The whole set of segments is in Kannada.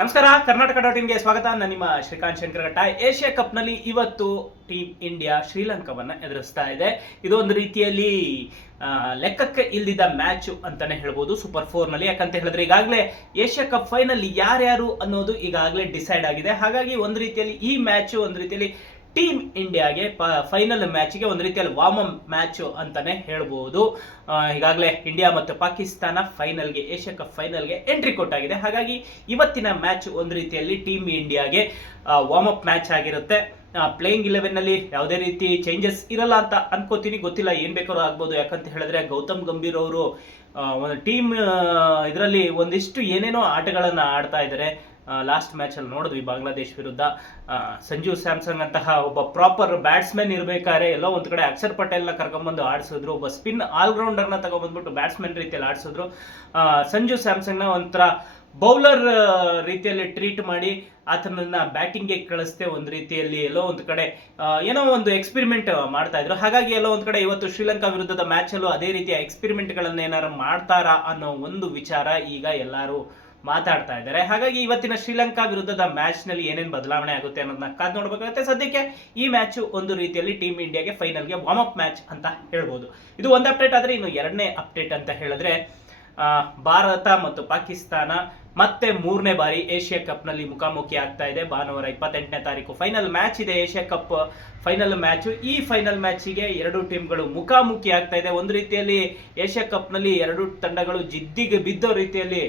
ನಮಸ್ಕಾರ, ಕರ್ನಾಟಕ ಡಾಟ್ ಇನ್ಗೆ ಸ್ವಾಗತ. ನಾನು ನಿಮ್ಮ ಶ್ರೀಕಾಂತ್ ಶಂಕರಘಟ್ಟ. ಏಷ್ಯಾ ಕಪ್ನಲ್ಲಿ ಇವತ್ತು ಟೀಮ್ ಇಂಡಿಯಾ ಶ್ರೀಲಂಕಾವನ್ನ ಎದುರಿಸ್ತಾ ಇದೆ. ಇದೊಂದು ರೀತಿಯಲ್ಲಿ ಲೆಕ್ಕಕ್ಕೆ ಇಲ್ದಿದ್ದ ಮ್ಯಾಚ್ ಅಂತಾನೆ ಹೇಳ್ಬೋದು ಸೂಪರ್ ಫೋರ್ನಲ್ಲಿ. ಯಾಕಂತ ಹೇಳಿದ್ರೆ ಈಗಾಗಲೇ ಏಷ್ಯಾ ಕಪ್ ಫೈನಲ್ ಯಾರ್ಯಾರು ಅನ್ನೋದು ಈಗಾಗಲೇ ಡಿಸೈಡ್ ಆಗಿದೆ. ಹಾಗಾಗಿ ಒಂದು ರೀತಿಯಲ್ಲಿ ಈ ಮ್ಯಾಚ್, ಒಂದು ರೀತಿಯಲ್ಲಿ ಟೀಮ್ ಇಂಡಿಯಾಗೆ ಪ ಫೈನಲ್ ಮ್ಯಾಚ್ಗೆ ಒಂದು ರೀತಿಯಲ್ಲಿ ವಾರ್ಮ್ ಮ್ಯಾಚ್ ಅಂತಾನೆ ಹೇಳ್ಬೋದು. ಈಗಾಗಲೇ ಇಂಡಿಯಾ ಮತ್ತು ಪಾಕಿಸ್ತಾನ ಫೈನಲ್ಗೆ ಏಷ್ಯಾ ಕಪ್ ಫೈನಲ್ಗೆ ಎಂಟ್ರಿ ಕೊಟ್ಟಾಗಿದೆ. ಹಾಗಾಗಿ ಇವತ್ತಿನ ಮ್ಯಾಚ್ ಒಂದು ರೀತಿಯಲ್ಲಿ ಟೀಮ್ ಇಂಡಿಯಾಗೆ ವಾರ್ಮ್ ಅಪ್ ಮ್ಯಾಚ್ ಆಗಿರುತ್ತೆ. ಪ್ಲೇಯಿಂಗ್ ಇಲೆವೆನ್ನಲ್ಲಿ ಯಾವುದೇ ರೀತಿ ಚೇಂಜಸ್ ಇರಲ್ಲ ಅಂತ ಅನ್ಕೋತೀನಿ. ಗೊತ್ತಿಲ್ಲ ಏನು ಬೇಕಾದ್ರೂ ಆಗ್ಬೋದು. ಯಾಕಂತ ಹೇಳಿದ್ರೆ ಗೌತಮ್ ಗಂಭೀರ್ ಅವರು ಒಂದು ಟೀಮ್ ಇದರಲ್ಲಿ ಒಂದಿಷ್ಟು ಏನೇನೋ ಆಟಗಳನ್ನು ಆಡ್ತಾ ಇದ್ದಾರೆ. ಲಾಸ್ಟ್ ಮ್ಯಾಚ್ ಅಲ್ಲಿ ನೋಡಿದ್ವಿ ಬಾಂಗ್ಲಾದೇಶ್ ವಿರುದ್ಧ. ಸಂಜೀವ್ ಸಂಜು ಸ್ಯಾಮ್ಸಂಗ್ ಅಂತಹ ಒಬ್ಬ ಪ್ರಾಪರ್ ಬ್ಯಾಟ್ಸ್ಮನ್ ಇರಬೇಕಾದ್ರೆ ಎಲ್ಲೋ ಒಂದು ಕಡೆ ಅಕ್ಷರ್ ಪಟೇಲ್ನ ಕರ್ಕೊಂಬಂದು ಆಡಿಸಿದ್ರು, ಒಬ್ಬ ಸ್ಪಿನ್ ಆಲ್ರೌಂಡರ್ನ ತಗೊಂಡ್ಬಂದ್ಬಿಟ್ಟು ಬ್ಯಾಟ್ಸ್ಮನ್ ರೀತಿಯಲ್ಲಿ ಆಡಿಸಿದ್ರು. ಸಂಜೀವ್ ಸಂಜು ಸ್ಯಾಮ್ಸಂಗ್ನ ಒಂಥರ ಬೌಲರ್ ರೀತಿಯಲ್ಲಿ ಟ್ರೀಟ್ ಮಾಡಿ ಆತನನ್ನ ಬ್ಯಾಟಿಂಗ್ಗೆ ಕಳಿಸ್ದೆ ಒಂದು ರೀತಿಯಲ್ಲಿ ಎಲ್ಲೋ ಒಂದು ಕಡೆ ಏನೋ ಒಂದು ಎಕ್ಸ್ಪಿರಿಮೆಂಟ್ ಮಾಡ್ತಾ ಇದ್ರು. ಹಾಗಾಗಿ ಎಲ್ಲೋ ಒಂದು ಕಡೆ ಇವತ್ತು ಶ್ರೀಲಂಕಾ ವಿರುದ್ಧದ ಮ್ಯಾಚ್ ಅಲ್ಲೂ ಅದೇ ರೀತಿಯ ಎಕ್ಸ್ಪೆರಿಮೆಂಟ್ಗಳನ್ನ ಏನಾರು ಮಾಡ್ತಾರಾ ಅನ್ನೋ ಒಂದು ವಿಚಾರ ಈಗ ಎಲ್ಲರೂ ಮಾತಾಡ್ತಾ ಇದ್ದಾರೆ. ಹಾಗಾಗಿ ಇವತ್ತಿನ ಶ್ರೀಲಂಕಾ ವಿರುದ್ಧದ ಮ್ಯಾಚ್ನಲ್ಲಿ ಏನೇನು ಬದಲಾವಣೆ ಆಗುತ್ತೆ ಅನ್ನೋದನ್ನ ಕಾದ್ ನೋಡಬೇಕಾಗುತ್ತೆ ಸದ್ಯಕ್ಕೆ ಈ ಮ್ಯಾಚ್ ಒಂದು ರೀತಿಯಲ್ಲಿ ಟೀಮ್ ಇಂಡಿಯಾಗೆ ಫೈನಲ್ಗೆ ವಾರ್ಮ್ ಅಪ್ ಮ್ಯಾಚ್ ಅಂತ ಹೇಳ್ಬೋದು. ಇದು ಒಂದು ಅಪ್ಡೇಟ್ ಆದ್ರೆ ಇನ್ನು ಎರಡನೇ ಅಪ್ಡೇಟ್ ಅಂತ ಹೇಳಿದ್ರೆ ಭಾರತ ಮತ್ತು ಪಾಕಿಸ್ತಾನ ಮತ್ತೆ ಮೂರನೇ ಬಾರಿ ಏಷ್ಯಾ ಕಪ್ನಲ್ಲಿ ಮುಖಾಮುಖಿ ಆಗ್ತಾ ಇದೆ. ಭಾನುವಾರ ಇಪ್ಪತ್ತೆಂಟನೇ ತಾರೀಕು ಫೈನಲ್ ಮ್ಯಾಚ್ ಇದೆ. ಏಷ್ಯಾ ಕಪ್ ಫೈನಲ್ ಮ್ಯಾಚ್ ಈ ಫೈನಲ್ ಮ್ಯಾಚಿಗೆ ಎರಡು ಟೀಮ್ಗಳು ಮುಖಾಮುಖಿ ಆಗ್ತಾ ಇದೆ. ಒಂದು ರೀತಿಯಲ್ಲಿ ಏಷ್ಯಾ ಕಪ್ನಲ್ಲಿ ಎರಡು ತಂಡಗಳು ಜಿದ್ದಿಗೆ ಬಿದ್ದೋ ರೀತಿಯಲ್ಲಿ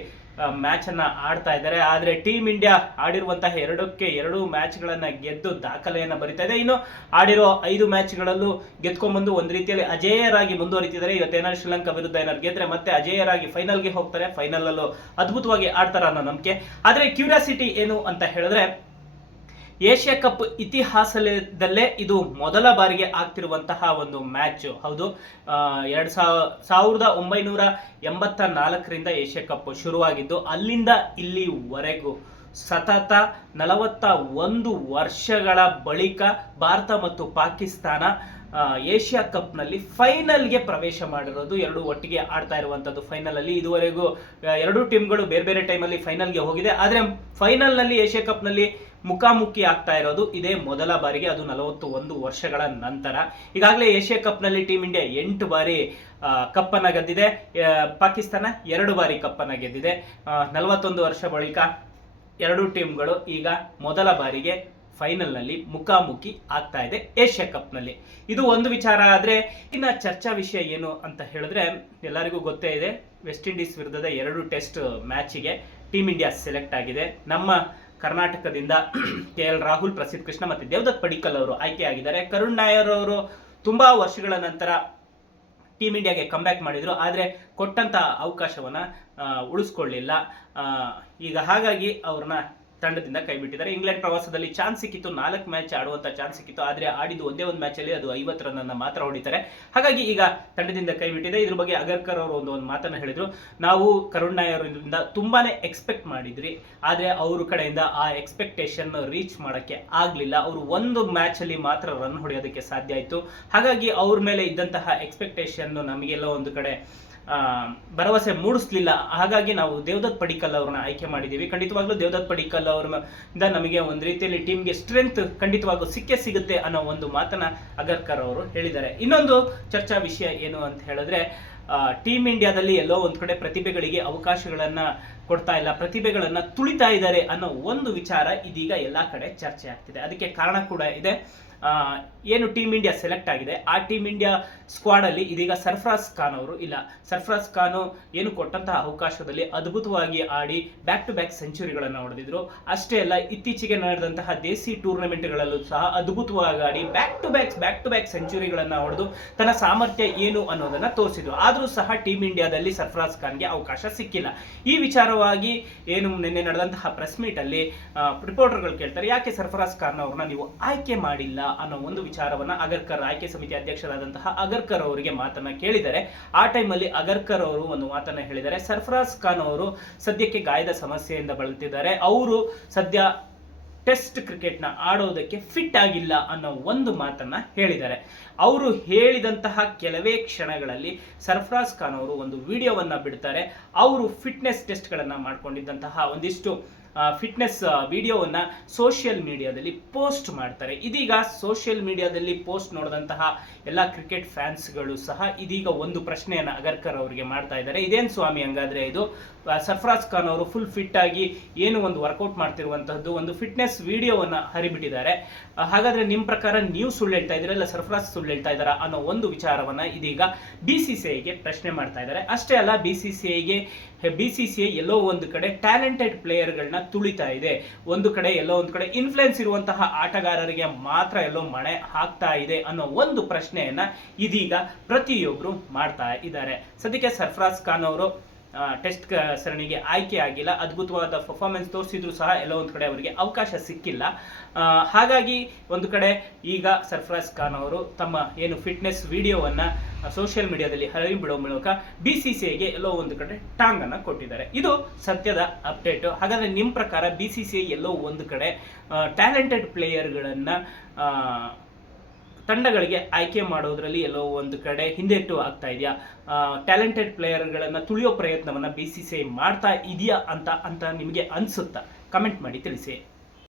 ಮ್ಯಾಚ್ ಅನ್ನ ಆಡ್ತಾ ಇದ್ದಾರೆ. ಆದ್ರೆ ಟೀಮ್ ಇಂಡಿಯಾ ಆಡಿರುವಂತಹ ಎರಡಕ್ಕೆ ಎರಡು ಮ್ಯಾಚ್ ಗಳನ್ನ ಗೆದ್ದು ದಾಖಲೆಯನ್ನ ಬರಿತಾ ಇದೆ. ಇನ್ನು ಆಡಿರೋ ಐದು ಮ್ಯಾಚ್ಗಳಲ್ಲೂ ಗೆದ್ಕೊಂಡ್ಬಂದು ಒಂದು ರೀತಿಯಲ್ಲಿ ಅಜೇಯರಾಗಿ ಮುಂದುವರಿತಿದ್ದಾರೆ. ಇವತ್ತೇನಾದ್ರು ಶ್ರೀಲಂಕಾ ವಿರುದ್ಧ ಏನಾದ್ರು ಗೆದ್ರೆ ಮತ್ತೆ ಅಜೇಯರಾಗಿ ಫೈನಲ್ಗೆ ಹೋಗ್ತಾರೆ. ಫೈನಲ್ ಅಲ್ಲೂ ಅದ್ಭುತವಾಗಿ ಆಡ್ತಾರ ಅನ್ನೋ ನಂಬಿಕೆ. ಆದ್ರೆ ಕ್ಯೂರಿಯಾಸಿಟಿ ಏನು ಅಂತ ಹೇಳಿದ್ರೆ ಏಷ್ಯಾ ಕಪ್ ಇತಿಹಾಸದಲ್ಲೇ ಇದು ಮೊದಲ ಬಾರಿಗೆ ಆಗ್ತಿರುವಂತಹ ಒಂದು ಮ್ಯಾಚ್. ಹೌದು ಎರಡು ಎರಡ್ ಸಾವ- ಸಾವಿರದ ಒಂಬೈನೂರ ಎಂಬತ್ತ ನಾಲ್ಕರಿಂದ ಏಷ್ಯಾ ಕಪ್ ಶುರುವಾಗಿದ್ದು, ಅಲ್ಲಿಂದ ಇಲ್ಲಿವರೆಗೂ ಸತತ ನಲವತ್ತ ಒಂದು ವರ್ಷಗಳ ಬಳಿಕ ಭಾರತ ಮತ್ತು ಪಾಕಿಸ್ತಾನ ಏಷ್ಯಾ ಕಪ್ನಲ್ಲಿ ಫೈನಲ್ಗೆ ಪ್ರವೇಶ ಮಾಡಿರೋದು ಎರಡು ಒಟ್ಟಿಗೆ ಆಡ್ತಾ ಇರುವಂಥದ್ದು ಫೈನಲ್ ಅಲ್ಲಿ. ಇದುವರೆಗೂ ಎರಡೂ ಟೀಮ್ಗಳು ಬೇರೆ ಬೇರೆ ಟೈಮಲ್ಲಿ ಫೈನಲ್ಗೆ ಹೋಗಿದೆ. ಆದರೆ ಫೈನಲ್ನಲ್ಲಿ ಏಷ್ಯಾ ಕಪ್ನಲ್ಲಿ ಮುಖಾಮುಖಿ ಆಗ್ತಾ ಇರೋದು ಇದೇ ಮೊದಲ ಬಾರಿಗೆ, ಅದು ನಲವತ್ತು ಒಂದು ವರ್ಷಗಳ ನಂತರ. ಈಗಾಗಲೇ ಏಷ್ಯಾ ಕಪ್ನಲ್ಲಿ ಟೀಮ್ ಇಂಡಿಯಾ ಎಂಟು ಬಾರಿ ಕಪ್ ಅನ್ನ ಗೆದ್ದಿದೆ. ಪಾಕಿಸ್ತಾನ ಎರಡು ಬಾರಿ ಕಪ್ಪನ್ನು ಗೆದ್ದಿದೆ. ನಲವತ್ತೊಂದು ವರ್ಷ ಬಳಿಕ ಎರಡು ಟೀಮ್ಗಳು ಈಗ ಮೊದಲ ಬಾರಿಗೆ ಫೈನಲ್ನಲ್ಲಿ ಮುಖಾಮುಖಿ ಆಗ್ತಾ ಇದೆ ಏಷ್ಯಾ ಕಪ್ನಲ್ಲಿ ಇದು ಒಂದು ವಿಚಾರ ಆದ್ರೆ, ಇನ್ನ ಚರ್ಚಾ ವಿಷಯ ಏನು ಅಂತ ಹೇಳಿದ್ರೆ, ಎಲ್ಲರಿಗೂ ಗೊತ್ತೇ ಇದೆ, ವೆಸ್ಟ್ ಇಂಡೀಸ್ ವಿರುದ್ಧದ ಎರಡು ಟೆಸ್ಟ್ ಮ್ಯಾಚಿಗೆ ಟೀಮ್ ಇಂಡಿಯಾ ಸೆಲೆಕ್ಟ್ ಆಗಿದೆ. ನಮ್ಮ ಕರ್ನಾಟಕದಿಂದ ಕೆ ಎಲ್ ರಾಹುಲ್ ಪ್ರಸಿದ್ಧ ಕೃಷ್ಣ ಮತ್ತು ದೇವದತ್ ಪಡಿಕಲ್ ಅವರು ಆಯ್ಕೆಯಾಗಿದ್ದಾರೆ. ಕರುಣ್ ನಾಯರ್ ಅವರು ತುಂಬಾ ವರ್ಷಗಳ ನಂತರ ಟೀಮ್ ಇಂಡಿಯಾಗೆ ಕಮ್ಬ್ಯಾಕ್ ಮಾಡಿದ್ರು. ಆದರೆ ಕೊಟ್ಟಂತ ಅವಕಾಶವನ್ನ ಉಳಿಸ್ಕೊಳ್ಳಿಲ್ಲ. ಈಗ ಹಾಗಾಗಿ ಅವ್ರನ್ನ ತಂಡದಿಂದ ಕೈಬಿಟ್ಟಿದ್ದಾರೆ ಇಂಗ್ಲೆಂಡ್ ಪ್ರವಾಸದಲ್ಲಿ ಚಾನ್ಸ್ ಸಿಕ್ಕಿತ್ತು. ನಾಲ್ಕು ಮ್ಯಾಚ್ ಆಡುವಂತ ಚಾನ್ಸ್ ಸಿಕ್ಕಿತ್ತು. ಆದ್ರೆ ಆಡಿದ್ದು ಒಂದೇ ಒಂದು ಮ್ಯಾಚ್ ಅಲ್ಲಿ ಅದು ಐವತ್ತು ರನ್ ಅನ್ನ ಮಾತ್ರ ಹೊಡಿತಾರೆ. ಹಾಗಾಗಿ ಈಗ ತಂಡದಿಂದ ಕೈಬಿಟ್ಟಿದೆ ಇದ್ರ ಬಗ್ಗೆ ಅಗರ್ಕರ್ ಅವರು ಒಂದು ಒಂದು ಮಾತನ್ನ ಹೇಳಿದ್ರು. ನಾವು ಕರುಣ್ ಅವರಿಂದ ತುಂಬಾನೇ ಎಕ್ಸ್ಪೆಕ್ಟ್ ಮಾಡಿದ್ರಿ ಆದ್ರೆ ಅವ್ರ ಕಡೆಯಿಂದ ಆ ಎಕ್ಸ್ಪೆಕ್ಟೇಷನ್ ರೀಚ್ ಮಾಡಕ್ಕೆ ಆಗ್ಲಿಲ್ಲ. ಅವರು ಒಂದು ಮ್ಯಾಚ್ ಅಲ್ಲಿ ಮಾತ್ರ ರನ್ ಹೊಡೆಯೋದಕ್ಕೆ ಸಾಧ್ಯ ಆಯ್ತು. ಹಾಗಾಗಿ ಅವ್ರ ಮೇಲೆ ಇದ್ದಂತಹ ಎಕ್ಸ್ಪೆಕ್ಟೇಷನ್ ನಮಗೆಲ್ಲ ಒಂದು ಕಡೆ ಭರವಸೆ ಮೂಡಿಸ್ಲಿಲ್ಲ. ಹಾಗಾಗಿ ನಾವು ದೇವದತ್ ಪಡಿಕಲ್ ಅವ್ರನ್ನ ಆಯ್ಕೆ ಮಾಡಿದ್ದೀವಿ ಖಂಡಿತವಾಗ್ಲೂ ದೇವದತ್ ಪಡಿಕಲ್ ಅವ್ರಿಂದ ನಮಗೆ ಒಂದು ರೀತಿಯಲ್ಲಿ ಟೀಮ್ಗೆ ಸ್ಟ್ರೆಂತ್ ಖಂಡಿತವಾಗ್ಲೂ ಸಿಕ್ಕೇ ಸಿಗುತ್ತೆ ಅನ್ನೋ ಒಂದು ಮಾತನ್ನ ಅಗರ್ಕರ್ ಅವರು ಹೇಳಿದ್ದಾರೆ. ಇನ್ನೊಂದು ಚರ್ಚಾ ವಿಷಯ ಏನು ಅಂತ ಹೇಳಿದ್ರೆ ಟೀಮ್ ಇಂಡಿಯಾದಲ್ಲಿ ಎಲ್ಲೋ ಒಂದು ಕಡೆ ಪ್ರತಿಭೆಗಳಿಗೆ ಅವಕಾಶಗಳನ್ನ ಕೊಡ್ತಾ ಇಲ್ಲ, ಪ್ರತಿಭೆಗಳನ್ನ ತುಳಿತಾ ಇದ್ದಾರೆ ಅನ್ನೋ ಒಂದು ವಿಚಾರ ಇದೀಗ ಎಲ್ಲಾ ಕಡೆ ಚರ್ಚೆ ಆಗ್ತಿದೆ. ಅದಕ್ಕೆ ಕಾರಣ ಕೂಡ ಇದೆ. ಏನು ಟೀಮ್ ಇಂಡಿಯಾ ಸೆಲೆಕ್ಟ್ ಆಗಿದೆ? ಆ ಟೀಮ್ ಇಂಡಿಯಾ ಸ್ಕ್ವಾಡ್ ಅಲ್ಲಿ ಇದೀಗ ಸರ್ಫರಾಜ್ ಖಾನ್ ಅವರು ಇಲ್ಲ. ಸರ್ಫರಾಜ್ ಖಾನ್ ಏನು ಕೊಟ್ಟಂತಹ ಅವಕಾಶದಲ್ಲಿ ಅದ್ಭುತವಾಗಿ ಆಡಿ ಬ್ಯಾಕ್ ಟು ಬ್ಯಾಕ್ ಸೆಂಚುರಿಗಳನ್ನು ಹೊಡೆದಿದ್ರು. ಅಷ್ಟೇ ಅಲ್ಲ, ಇತ್ತೀಚೆಗೆ ನಡೆದಂತಹ ದೇಸಿ ಟೂರ್ನಮೆಂಟ್ಗಳಲ್ಲೂ ಸಹ ಅದ್ಭುತವಾಗಿ ಆಡಿ back to back back to back ಸೆಂಚುರಿಗಳನ್ನ ಹೊಡೆದು ತನ್ನ ಸಾಮರ್ಥ್ಯ ಏನು ಅನ್ನೋದನ್ನ ತೋರಿಸಿದ್ರು. ಆದರೂ ಸಹ ಟೀಮ್ ಇಂಡಿಯಾದಲ್ಲಿ ಸರ್ಫರಾಜ್ ಖಾನ್ಗೆ ಅವಕಾಶ ಸಿಕ್ಕಿಲ್ಲ. ಈ ವಿಚಾರವಾಗಿ ಏನು ನಿನ್ನೆ ನಡೆದಂತಹ ಪ್ರೆಸ್ ಮೀಟ್ ಅಲ್ಲಿ ರಿಪೋರ್ಟರ್ಗಳು ಕೇಳ್ತಾರೆ, ಯಾಕೆ ಸರ್ಫರಾಜ್ ಖಾನ್ ಅವ್ರನ್ನ ನೀವು ಆಯ್ಕೆ ಮಾಡಿಲ್ಲ? ಅನ್ನೋ ಒಂದು ವಿಚಾರವನ್ನ ಅಗರ್ಕರ್ ಆಯ್ಕೆ ಸಮಿತಿ ಅಧ್ಯಕ್ಷರಾದಂತಹ ಅಗರ್ಕರ್ ಅವರಿಗೆ ಮಾತನ್ನ ಕೇಳಿದರೆ ಆ ಟೈಮಲ್ಲಿ ಅಗರ್ಕರ್ ಅವರು ಒಂದು ಮಾತನ್ನ ಹೇಳಿದ್ದಾರೆ. ಸರ್ಫರಾಜ್ ಖಾನ್ ಅವರು ಸದ್ಯಕ್ಕೆ ಗಾಯದ ಸಮಸ್ಯೆಯಿಂದ ಬಳಲ್ತಿದ್ದಾರೆ ಅವರು ಸದ್ಯ ಟೆಸ್ಟ್ ಕ್ರಿಕೆಟ್ನ ಆಡೋದಕ್ಕೆ ಫಿಟ್ ಆಗಿಲ್ಲ ಅನ್ನೋ ಒಂದು ಮಾತನ್ನ ಹೇಳಿದ್ದಾರೆ. ಅವರು ಹೇಳಿದಂತಹ ಕೆಲವೇ ಕ್ಷಣಗಳಲ್ಲಿ ಸರ್ಫರಾಜ್ ಖಾನ್ ಅವರು ಒಂದು ವಿಡಿಯೋವನ್ನ ಬಿಡ್ತಾರೆ. ಅವರು ಫಿಟ್ನೆಸ್ ಟೆಸ್ಟ್ಗಳನ್ನು ಮಾಡ್ಕೊಂಡಿದ್ದಂತಹ ಒಂದಿಷ್ಟು ಫಿಟ್ನೆಸ್ ವಿಡಿಯೋವನ್ನ ಸೋಷಿಯಲ್ ಮೀಡಿಯಾದಲ್ಲಿ ಪೋಸ್ಟ್ ಮಾಡ್ತಾರೆ. ಇದೀಗ ಸೋಷಿಯಲ್ ಮೀಡಿಯಾದಲ್ಲಿ ಪೋಸ್ಟ್ ನೋಡಿದಂತಹ ಎಲ್ಲ ಕ್ರಿಕೆಟ್ ಫ್ಯಾನ್ಸ್ಗಳು ಸಹ ಇದೀಗ ಒಂದು ಪ್ರಶ್ನೆಯನ್ನು ಅಗರ್ಕರ್ ಅವರಿಗೆ ಮಾಡ್ತಾ ಇದ್ದಾರೆ. ಇದೇನು ಸ್ವಾಮಿ ಹಂಗಾದ್ರೆ ಇದು? ಸರ್ಫರಾಜ್ ಖಾನ್ ಅವರು ಫುಲ್ ಫಿಟ್ ಆಗಿ ಏನು ಒಂದು ವರ್ಕೌಟ್ ಮಾಡ್ತಿರುವಂತಹದ್ದು ಒಂದು ಫಿಟ್ನೆಸ್ ವಿಡಿಯೋವನ್ನು ಹರಿಬಿಟ್ಟಿದ್ದಾರೆ. ಹಾಗಾದ್ರೆ ನಿಮ್ಮ ಪ್ರಕಾರ ನೀವು ಸುಳ್ಳು ಹೇಳ್ತಾ ಇದ್ದೀರಾ ಇಲ್ಲ ಸರ್ಫರಾಜ್ ಸುಳ್ಳು ಹೇಳ್ತಾ ಇದ್ದಾರಾ ಅನ್ನೋ ಒಂದು ವಿಚಾರವನ್ನು ಇದೀಗ ಬಿ ಸಿ ಸಿ ಐಗೆ ಪ್ರಶ್ನೆ ಮಾಡ್ತಾ ಇದ್ದಾರೆ. ಅಷ್ಟೇ ಅಲ್ಲ ಬಿ ಸಿ ಸಿ ಐಗೆ ಬಿ ಸಿ ಸಿ ಐ ಎಲ್ಲೋ ಒಂದು ಕಡೆ ಟ್ಯಾಲೆಂಟೆಡ್ ಪ್ಲೇಯರ್ಗಳನ್ನ ತುಳಿತಾ ಇದೆ. ಒಂದು ಕಡೆ ಎಲ್ಲೋ ಒಂದು ಕಡೆ ಇನ್ಫ್ಲುಯೆನ್ಸ್ ಇರುವಂತಹ ಆಟಗಾರರಿಗೆ ಮಾತ್ರ ಎಲ್ಲೋ ಮಣೆ ಹಾಕ್ತಾ ಇದೆ ಅನ್ನೋ ಒಂದು ಪ್ರಶ್ನೆಯನ್ನ ಇದೀಗ ಪ್ರತಿಯೊಬ್ಬರು ಮಾಡ್ತಾ ಇದ್ದಾರೆ. ಸದ್ಯಕ್ಕೆ ಸರ್ಫರಾಜ್ ಖಾನ್ ಅವರು ಟೆಸ್ಟ್ ಸರಣಿಗೆ ಆಯ್ಕೆ ಆಗಿಲ್ಲ. ಅದ್ಭುತವಾದ ಪರ್ಫಾರ್ಮೆನ್ಸ್ ತೋರಿಸಿದ್ರು ಸಹ ಎಲ್ಲೋ ಒಂದು ಕಡೆ ಅವರಿಗೆ ಅವಕಾಶ ಸಿಕ್ಕಿಲ್ಲ. ಹಾಗಾಗಿ ಒಂದು ಕಡೆ ಈಗ ಸರ್ಫರಾಜ್ ಖಾನ್ ಅವರು ತಮ್ಮ ಏನು ಫಿಟ್ನೆಸ್ ವಿಡಿಯೋವನ್ನ ಸೋಷಿಯಲ್ ಮೀಡಿಯಾದಲ್ಲಿ ಹರಿಬಿಡೋ ಮೂಲಕ ಬಿ ಸಿ ಸಿ ಐಗೆ ಎಲ್ಲೋ ಒಂದು ಕಡೆ ಟಾಂಗನ್ನು ಕೊಟ್ಟಿದ್ದಾರೆ. ಇದು ಸತ್ಯದ ಅಪ್ಡೇಟ್. ಹಾಗಾದ್ರೆ ನಿಮ್ಮ ಪ್ರಕಾರ ಬಿ ಸಿ ಸಿ ಐ ಎಲ್ಲೋ ಒಂದು ಕಡೆ ಟ್ಯಾಲೆಂಟೆಡ್ ಪ್ಲೇಯರ್ಗಳನ್ನ ತಂಡಗಳಿಗೆ ಆಯ್ಕೆ ಮಾಡೋದ್ರಲ್ಲಿ ಎಲ್ಲೋ ಒಂದು ಕಡೆ ಹಿಂದೆಟ್ಟು ಆಗ್ತಾ ಇದೆಯಾ? ಟ್ಯಾಲೆಂಟೆಡ್ ಪ್ಲೇಯರ್ಗಳನ್ನು ತುಳಿಯೋ ಪ್ರಯತ್ನವನ್ನ ಬಿ ಮಾಡ್ತಾ ಇದೆಯಾ ಅಂತ ಅಂತ ನಿಮಗೆ ಅನ್ಸುತ್ತಾ? ಕಮೆಂಟ್ ಮಾಡಿ ತಿಳಿಸಿ.